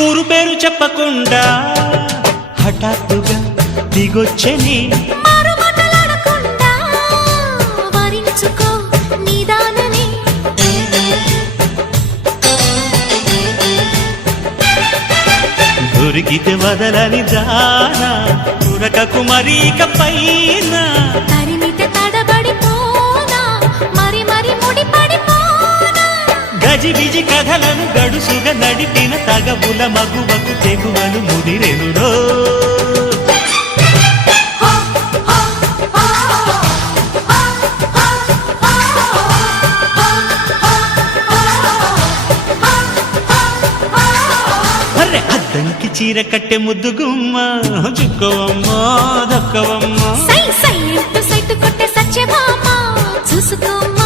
ఊరు పేరు చెప్పకుండా హఠాత్తుగా దిగొచ్చని దొరికితే వదలని జానా ఉరకకు మరీక పైన తరిమితే తడబడిపోనా మరి మరి ముడిపడిపోనా గజిబిజి కథలను గడుసుగా నడిపిన తగబుల మగువకు తెగువలు ముదిరెనురో అద్దంకి చీర కట్టె ముద్దుగుమ్మ చుక్కవమ్మా దక్కవమ్మా సై సై సైటు కొట్టే సత్యభామ చూసుకోమ్మా